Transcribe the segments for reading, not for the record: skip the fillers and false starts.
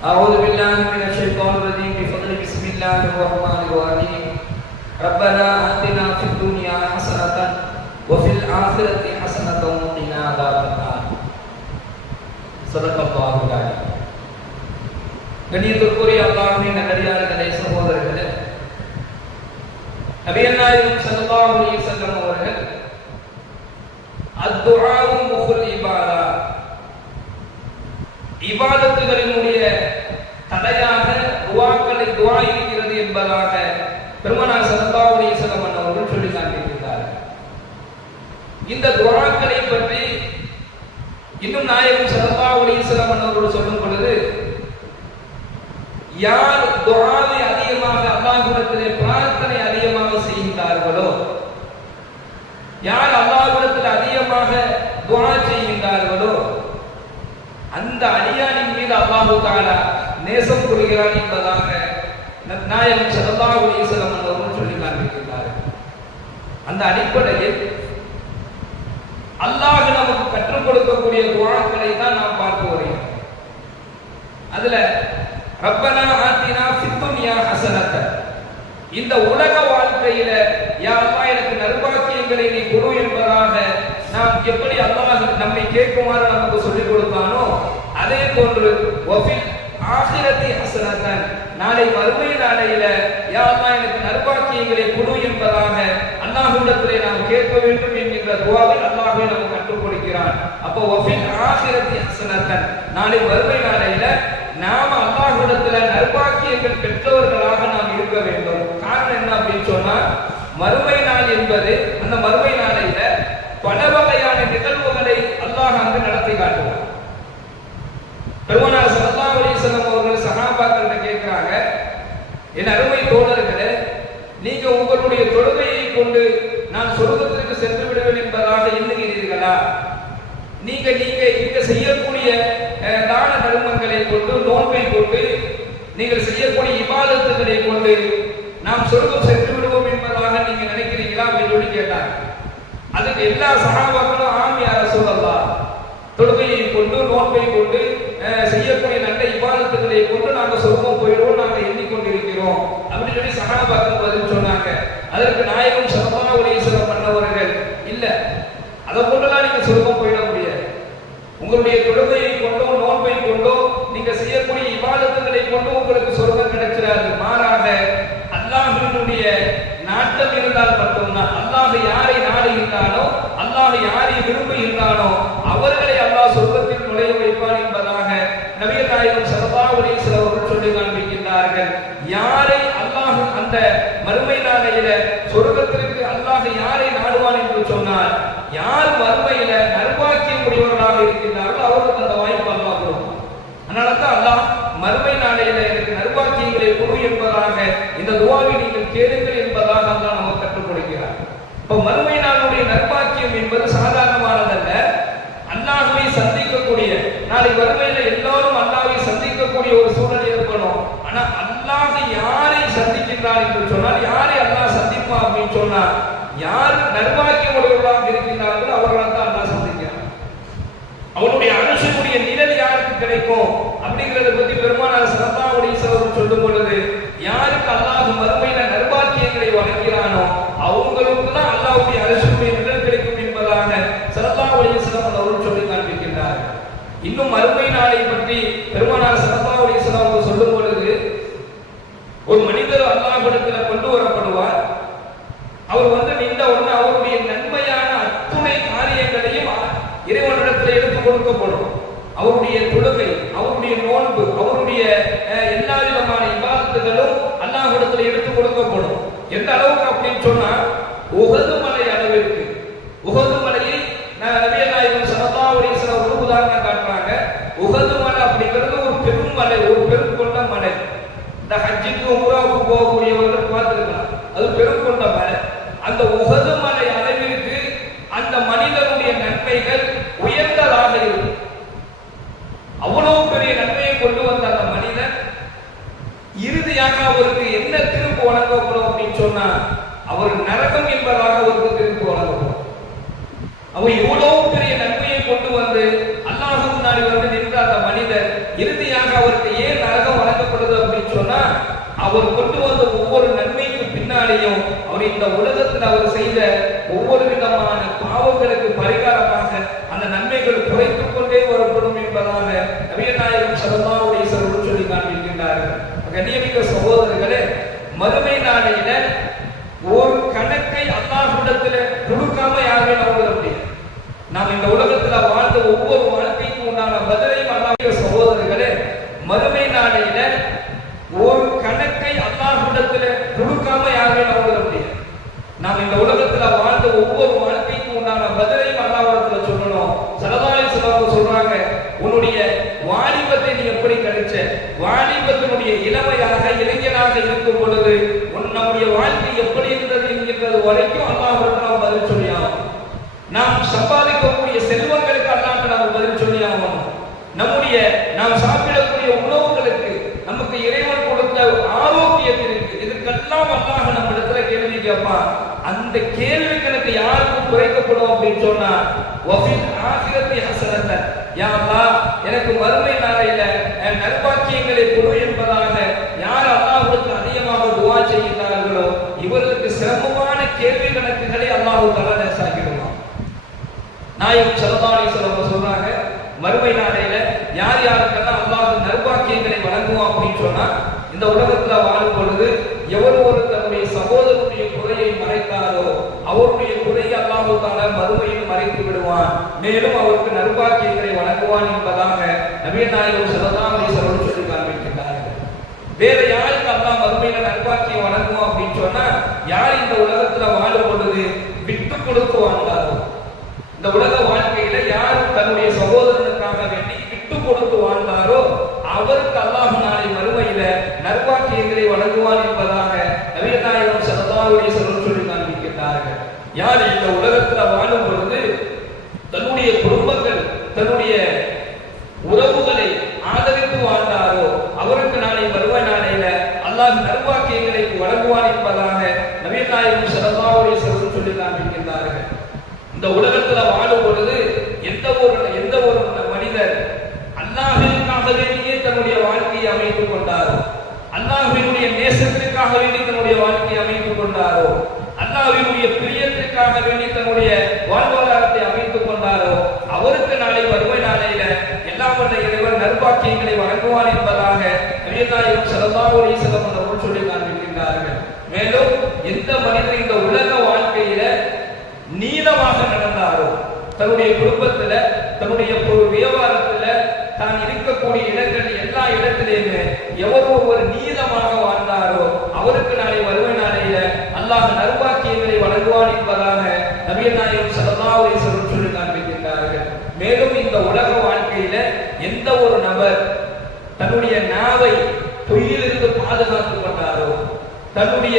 أعوذ بالله من الشيطان الرجيم بفضل بسم الله الرحمن الرحيم ربنا آتنا في الدنيا حسنة وفي الآخرة حسنة وقنا عذاب النار صدق الله العظيم. கண்ணியத்திற்குரிய அல்லாஹ்வின் நல்லடியார்களே, சகோதரர்களே, நபிகள் நாயகம் ஸல்லல்லாஹு அலைஹி வஸல்லம் அவர்கள் அத்துஆஉ முஃகுல் இபாதா, இபாதத்துகளினுடைய தலையாக துஆ இருக்கிறது என்பதாக பெருமானார் ஸல்லல்லாஹு அலைஹி வஸல்லம் அவர்கள் சொல்லி காண்பிக்கிறார்கள். இந்த துஆக்களை பற்றி இன்னும் நாயகம் ஸல்லல்லாஹு அலைஹி வஸல்லம் அவர்கள் சொல்லும் பொழுது, யார் துஆவை அதிகமாக அல்லாஹ்விடத்திலே பிரார்த்தனை அதிகமாக செய்கின்றார்களோ, யார் அல்லாஹ்விடத்தில் அதிகமாக துஆ செய்கின்றார்களோ, அந்த அடியானின் மீது அல்லாஹ் தஆலா நேசம் கொள்கிறான் என்பதாக நாயகம் ஸல்லல்லாஹு அலைஹி வஸல்லம் அவர்கள் சொல்லி காண்பிக்கிறார்கள். அந்த அடிப்படையில் அல்லாஹ் நமக்கு கற்றுக் கொடுக்கக்கூடிய துஆக்களை தான் நாம் பார்க்க வருகிறோம். அதுல ரப்பனா ஆத்தினா ஃபித் துன்யா ஹஸனத, இந்த உலக வாழ்க்கையில யா அல்லாஹ் எனக்கு நற்பாக்கியங்களை நீ கொடு என்பதாக நாம் எப்படி அல்லாஹ் நம்மை கேட்குமாறு நமக்கு சொல்லிக் கொடுத்தானோ, அதே போன்று வஃபில் ஆகிரத்தி ஹஸனதன், நாளை மறுமை நாளையில யா அல்லாஹ் எனக்கு நற்பாக்கியங்களை கொடு என்பதாக அல்லாஹ்விடத்திலே நாம் கேட்க வேண்டும் என்கிற துஆவை அல்லாஹ் நமக்கு கற்றுக் கொடுக்கிறான். அப்போ வஃபில் ஆகிரத்தி ஹஸனதன், நாளை மறுமை நாளையில நாம அல்லாஹ்விடத்துல நற்பாக்கியங்கள் பெற்றவர்களாக நாம் இருக்க வேண்டும். காரணம் என்ன அப்படின்னு சொன்னா, மறுமை நாள் என்பது, அந்த மறுமை நாளையில பல வகையான நிகழ்வுகளை அல்லாஹ் அங்கு நடத்தி காட்டுவார். பெருமானார் ஸல்லல்லாஹு அலைஹி வஸல்லம் அவர்கள் சஹாபாக்களை கேட்கிறாங்க, என் அருமை தோழர்களே, நீங்க உங்களுடைய தொழுகையை கொண்டு நான் சொர்க்கத்திற்கு சென்று விடுவேன் என்பதாக எண்ணுகிறீர்களா? நீங்க இங்க செய்யக்கூடிய தான தர்மங்களை கொண்டு, நோன்பை கொண்டு, நீங்கள் செய்யக்கூடிய இபாதத்துகளை கொண்டு நாம் சொர்க்கம் சென்று விடுவோம் என்பதாக நீங்க நினைக்கிறீங்களா அப்படின்னு சொல்லி கேட்டாங்க. அதுக்கு எல்லா சஹாபாக்களும் ஆம் யா ரசூலல்லாஹ், தொழுகையை கொண்டு, நோன்பை கொண்டு, செய்யக்கூடிய நல்ல இபாதத்துகளை கொண்டு நாங்கள் சொர்க்கம் போயிடுவோம், நாங்கள் எண்ணிக்கொண்டிருக்கிறோம் அப்படின்னு சொல்லி சஹாபாக்கள் பதில் சொன்னாங்க. அதற்கு நாயகம் ஸல்லல்லாஹு அலைஹி வஸல்லம் பண்ணவர்கள், இல்ல, அதை கொண்டுலாம் நீங்க சொர்க்கம் போயிட முடியாது. உங்களுடைய தொழுகையை கொண்டோ, நோன்பை கொண்டோ, நீங்க செய்யக்கூடிய இபாதத்துகளை கொண்டு உங்களுக்கு சொர்க்கம் கிடைக்கிறாரு. மாறாக அல்லாஹ்வினுடைய நாட்டம் இருந்தால் மட்டும்தான், அல்லாஹ் யாரை நாடுகின்றானோ, அல்லாஹ் யாரை விரும்புகின்றானோ அவர்களை அல்லாஹ் சொர்க்கத்தில் நுழைய வைப்பான் என்பதாக நபிகள் நாயகம் ஸல்லல்லாஹு அலைஹி வஸல்லம் அவர்கள் சொல்லி காண்பிக்கின்றார்கள். யாரை அல்லாஹ் அந்த மறுமை நாளையில சொர்க்கத்திற்கு அல்லாஹ் யாரை நாடுவான் என்று சொன்னால், யார் மறுமையில நற்பாக்கியம் உடையவர்களாக இருக்கின்றார்களோ அவர்களுக்கு அந்த வாய்ப்பு அல்லாஹ் கொடுப்பான். அதனாலதான் அல்லாஹ் மறுமை நாளையில எனக்கு நற்பாக்கியங்களை கொடு என்பதாக இந்த துஆவை நீங்கள் கேளுங்கள் என்பதாக அல்லாஹ் நமக்கு கற்றுக் கொடுக்கிறார். இப்ப மறுமை நாளுடைய நற்பாக்கியம் என்பது சாதாரணமானதல்ல. அல்லாஹ்வை சந்திக்கக்கூடிய, நாளை மறுமையில எல்லாரும் அல்லாஹ்வை சந்திக்கக்கூடிய ஒரு சூழல் ஏற்படும். ஆனா அல்லாஹ் யாரை சந்திக்கின்றார் என்று சொன்னால், யாரை அல்லாஹ் சந்திப்பான் அப்படின்னு சொன்னா, யார் நற்பாக்கியம் உடையவர்களாக இருக்கின்றார்களோ அவர்களால் தான் அல்லாஹ் சந்திக்கிறார். அவனுடைய அரசுடைய நிழல் யாருக்கு கிடைக்கும் அப்படிங்கறத பத்தி பெருமானார் ஸல்லல்லாஹு அலைஹி வஸல்லம் சொல்லும் பொழுது, யாருக்கு அல்லாஹ் மறுமையில நற்பாக்கியங்களை வழங்குகிறானோ அவங்களுக்கு தான் அல்லாஹ்வுடைய அரசுடைய நிழல் கிடைக்கும் என்பதாக ஸல்லல்லாஹு அலைஹி வஸல்லம் அவர்கள் சொல்லி காண்பிக்கின்றார். இன்னும் மறுமை நாளை பற்றி பெருமானார் ஸல்லல்லாஹு அலைஹி வஸல்லம் சொல்லும் பொழுது, ஒரு மனிதர் அல்லாஹ்விடத்தில் கொண்டு வரப்படுவார். அவர் நின்ற உடனே அவருடைய நன்மையான அத்துணை காரியங்களையும் இறைவனிடத்தில் எடுத்துக் கொடுக்கப்படும். அவருடைய தொழுகை, அவருடைய நோன்பு, அவருடைய எல்லா விதமான இபாதத்துகளும் அல்லாஹ்விடத்தில் எடுத்துக் கொடுக்கப்படும். எந்த அளவுக்கு அப்படின்னு சொன்னா, உஹது மலை அளவிற்கு. உஹது மலையை நபிகள் நாயகம் ஸல்லல்லாஹு அலைஹி வஸல்லம் ஒரு உதாரணம் காட்டுறாங்க. உஹது மலை அப்படிங்கிறது ஒரு பெரும் மலை, ஒரு பெரும் கொண்ட மலை. இந்த ஹஜ்ஜுக்கு உம்ராவுக்கு போகக்கூடியவர்கள் பார்த்திருக்கலாம், அது பெரும் கொண்ட மலை. அந்த உஹது மலை அளவிற்கு அந்த மனிதனுடைய நன்மைகள் உயர்ந்ததாக இருக்கும். அவ்வளவு பெரிய நன்மையை கொண்டு வந்த அந்த மனிதன் இறுதியாக அவருக்கு என்ன திருப்பு வழங்கப்படும் அப்படின்னு சொன்னா, அவர் நரகம் என்பதாக அவருக்கு திருப்பு வழங்கப்படும். அவர் இவ்வளவு பெரிய நன்மையை கொண்டு வந்து அல்லாஹ் முன்னாடி நின்ற அந்த மனிதர் இறுதியாக அவருக்கு ஏன் அவர் கொண்டு வந்த ஒவ்வொரு நன்மைக்கு பின்னாலேயும் அவர் இந்த உலகத்தில் அவர் செய்த ஒவ்வொரு விதமான பாவங்களுக்கு பரிகாரமாக அந்த நன்மைகள் குறைத்துக் கொண்டே வரப்படும் என்பதாக நபிகள் நாயகம் ஸல்லல்லாஹு அலைஹி வஸல்லம் சொல்லி காண்பிக்கின்றார்கள். கண்ணியமிக்க சகோதரர்களே, மறுமை நாளையில ஒரு கணக்கை அல்லாஹ்விடத்துல கொடுக்காம யாருமே நம்ப முடியாது. நாம் இந்த உலகத்துல வாழ்ந்த ஒவ்வொரு வாழ்க்கைக்கும் உண்டான பதிலையும் அல்லாஹ். சகோதரர்களே, மறுமை நாளையில ஒரு கணக்கை அல்லாஹ்விடத்துல கொடுக்காம யாருமே நம்ப முடியாது. நாம் இந்த உலகத்துல வாழ்ந்த ஒவ்வொரு வாழ்க்கைக்கும் உண்டான பதிலையும் அல்லாஹ்விடத்துல சொல்லணும். ஸல்லல்லாஹு அலைஹி வஸல்லம் சொல்றாங்க, உன்னுடைய வாலிபத்தை நீ எப்படி கழிச்ச, வாலிபத்தினுடைய இளமையாக இளைஞனாக இருக்கும் பொழுது நம்முடைய வாழ்க்கை எப்படி இருந்தது என்கிறது வரைக்கும் அல்லாஹ்விடத்துல நாம் பதில் சொல்லி ஆகணும். நாம் சம்பாதிக்கக்கூடிய செல்வங்களுக்கு அல்லாஹ்விடத்துல நாம் பதில் சொல்லி ஆகணும். நாம் சாப்பிடக்கூடிய உணவுகளுக்கு, நமக்கு இறைவன் கொடுத்த ஆரோக்கியத்திற்கு, இதுக்கெல்லாம் அல்லாஹ் நம்ம இடத்துல கேள்வி கேட்பான். அந்த கேள்விகளுக்கு யாருக்கு குறைக்கப்படும் அப்படின்னு சொன்னா, வஃபில் ஆகிரத்தி ஹஸனத்தன், யா அல்லாஹ் எனக்கு மறுமை நாளையில நற்பாக்கியங்களை கொடு என்பதாக யார் அல்லாஹ்வுக்கு அதிகமாக துஆ செய்கிறார்களோ இவர்களுக்கு சிரமமான கேள்வி கணக்குகளை அல்லாஹ் தஆலா லேசாக்கிடுவான். நாயகம் ஸல்லல்லாஹு அலைஹி வஸல்லம் சொல்றாங்க, மறுமை நாளையில யார் யாருக்கெல்லாம் அல்லாஹ் நற்பாக்கியங்களை வழங்குவான் அப்படின்னு சொன்னா, இந்த உலகத்துல வாழும் பொழுது எவர் ஒரு தன்னுடைய சகோதரனுடைய குறையை மறைத்தாரோ அவருடைய குறையை அல்லாஹ் தஆலா மறுமையில் மறைத்து விடுவான், மேலும் அவருக்கு நற்பாக்கியங்களை வழங்குவான் என்பதாக நபிகள் நாயகம் ஸல்லல்லாஹு அலைஹி வஸல்லம் சொல்லி காண்பிக்கிறார்கள். வேற யாருக்கு அல்லாஹ் மறுமையில நற்பாக்கியம் வழங்குவான் அப்படின்னு சொன்னா, யார் இந்த உலகத்துல வாழும் பொழுது விட்டு கொடுத்து வாழ்ந்தாரோ, இந்த உலக வாழ்க்கையில யார் தன்னுடைய சகோதரனுக்காக வேண்டி விட்டு கொடுத்து வாழ்ந்தாரோ அவருக்கு அல்லாஹ் நாளை மறுமையில நற்பாக்கியங்களை வழங்குவான் என்பதாக நபிகள் நாயகம் ஸல்லல்லாஹு அலைஹி வஸல்லம் சொல்லி காண்பிக்கிறார்கள். யார் இந்த உலகத்துல வாழும் பொழுது தன்னுடைய குடும்பங்கள், தன்னுடைய உறவுகளை ஆதரித்து வாழ்ந்தாரோ அவருக்கு நாளை மறுமை நாளையில அல்லாஹ் நற்பாக்கியங்களை வழங்குவான் என்பதாக நபிகள் நாயகம் ஸல்லல்லாஹு அலைஹி வஸல்லம் சொல்லி காண்பிக்கிறார்கள். இந்த உலகத்துல வாழும் பொழுது எந்த ஒரு மனிதர் அல்லாஹ்விற்காக வேண்டியே தன்னுடைய வாழ்க்கையை அமைத்துக் கொண்டாரோ, அல்லாஹ்வினுடைய நேசத்திற்காக வேண்டி தன்னுடைய வாழ்க்கையை அமைத்துக் கொண்டாரோ, அல்லாஹ்வினுடைய பிரியத்திற்காக வேண்டி தன்னுடைய வாழ்வாதாரத்தை அமைத்துக் கொண்டாரோ அவருக்கு நாளை மறுமை நாளையில எல்லாம் வல்ல இறைவன் நற்பாக்கியங்களை வழங்குவான் என்பதாக நபிகள் நாயகம் ஸல்லல்லாஹு அலைஹி வஸல்லம் அவர்கள் சொல்லி காண்பிக்கின்றார்கள். மேலும் எந்த மனிதர் இந்த உலக வாழ்க்கையில நீளமாக நடந்தாரோ, தன்னுடைய குடும்பத்துல, தன்னுடைய வியாபாரத்துல, தான் இருக்கக்கூடிய இடங்கள் எல்லா இடத்திலேயுமே எவர் ஒருவர் நீளமாக வாழ்ந்தாரோ அவருக்கு நாளை மறுமை நாளையில அல்லாஹ் நற்பாக்கியங்களை வழங்குவான் என்பதாக நபிகள் நாயகம் ஸல்லல்லாஹு அலைஹி வஸல்லம் சொல்லி காண்பிக்கின்றார்கள். மேலும் இந்த உலக வாழ்க்கையில எந்த ஒரு நபர் தன்னுடைய நாவை பொய்யிலிருந்து பாதுகாத்துக் கொண்டாரோ, தன்னுடைய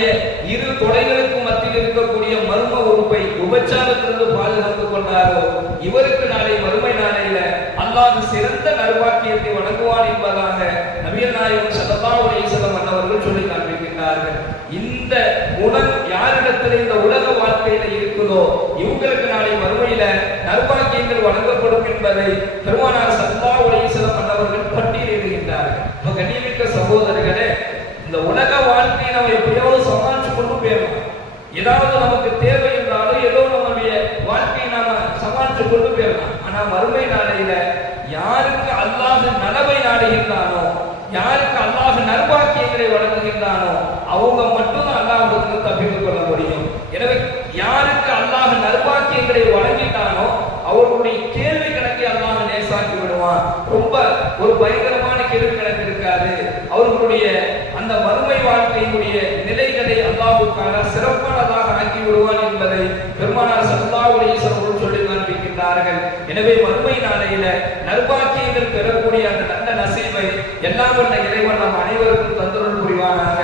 இரு தொடைகளுக்கு மத்தியில் இருக்கக்கூடிய மர்ம உறுப்பை உபச்சாரத்திலிருந்து பாதுகாத்துக் கொண்டாரோ இவருக்கு நாளை மறுமை நாளையில அல்லாஹ் சிறந்த நற்பாக்கியத்தை வழங்குவான் என்பதாக நபிகள் நாயகம் ஸல்லல்லாஹு அலைஹி வஸல்லம் அவர்கள் சொல்லி காண்பிக்கின்றார்கள். இந்த குணம் யாரிடத்தில் இந்த உலக வாழ்க்கையில இருக்குதோ இவங்களுக்கு நாளை மறுமையில நற்பாக்கியங்கள் வழங்கப்படும் என்பதை பெருமானார் ஸல்லல்லாஹு அலைஹி வஸல்லம் அவர்கள் பட்டியலிடுகின்றார்கள். கண்ணியமிக்க சகோதரர்களே, இந்த உலக வாழ்க்கையை நம்ம எப்படியாவது சமாளிச்சு கொண்டு போயிடலாம். ஏதாவது நமக்கு தேவை என்றாலும் ஏதோ நம்முடைய வாழ்க்கையை நாம சமாளிச்சு கொண்டு போயிடலாம். ஆனா மறுமை நாளையில யாருக்கு அல்லாஹ் நலவை நாடுகின்றானோ, யாருக்கு அல்லாஹ் நற்பாக்கியங்களை வழங்குகின்றானோ அவங்க மட்டும் அல்லாஹ்விடத்தில் தப்பித்துக் கொள்ள முடியும். எனவே யாருக்கு அல்லாஹ் நற்பாக்கியங்களை வழங்கிட்டானோ அவர்களுடைய கேள்வி கணக்கை அல்லாஹ் லேசாக்கி விடுவான். ரொம்ப ஒரு பயங்கரமான கேள்வி கணக்கு இருக்காது. அவர்களுடைய அந்த மறுமை வாழ்க்கையினுடைய நிலைகளை அல்லாஹ் தஆலா சிறப்பானதாக ஆக்கி விடுவான் என்பதை பெருமானார் ஸல்லல்லாஹு அலைஹி வஸல்லம் சொல்லி காண்பிக்கின்றார்கள். எனவே மறுமை நாளையில நற்பாக்கியங்கள் பெறக்கூடிய அந்த நல்ல நசீபை எல்லாம் வல்ல இறைவன் நம் அனைவருக்கும் தந்தருள் புரிவானாக.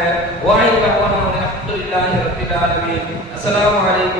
வாஹித் அல்ஹம்துலில்லாஹி ரப்பில் ஆலமீன். அஸ்ஸலாமு அலைக்கும்.